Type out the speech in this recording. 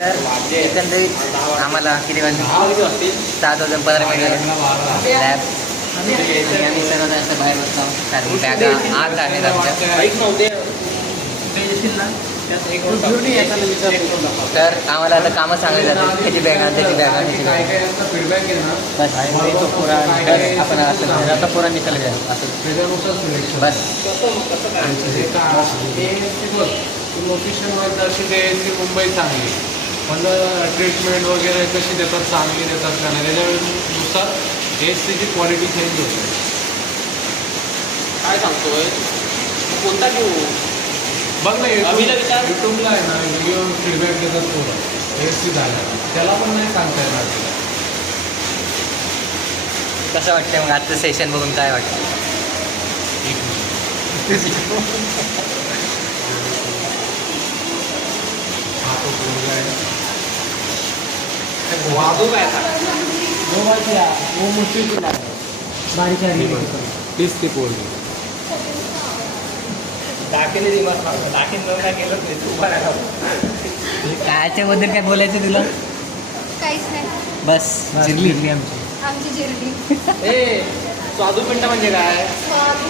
तर एकंदरीत आम्हाला किती वाजले 7:15 लॅब आणि आम्ही सर्व असं बाहेर बसतो कारण बॅगा आत आहेत आमच्या. तर आम्हाला आता कामं सांगायला जातात ह्याची बॅग आण त्याची बॅग आण त्याची बॅग बस आपण असं आता पुरा निकाल घ्या असं बस. लोकेशन वाईज अशी द्यायची मुंबई चांगली पण ट्रीटमेंट वगैरे कशी देतात चांगली देतात का नाही त्याच्यानुसार एसची क्वालिटी चेंज होते. काय सांगतोय कोणता घेऊ बघ ना अभिला विचार. युट्यूबला आहे ना व्हिडिओ फीडबॅक देतात थोडं एससी झाल्या त्याला पण नाही सांगता येणार तिला. कसं वाटतं मग आजचं सेशन बघून काय वाटतं? वादू काय तीच ती पोरगी दाखिले दिमाग दाखीन जाऊन काय केलं नाही तू बघा कायच्याबद्दल काय बोलायचं तुला? काहीच नाही. बस जिरली आमची. आमची जिरली. ए स्वादू पिंड म्हणजे काय? स्वामी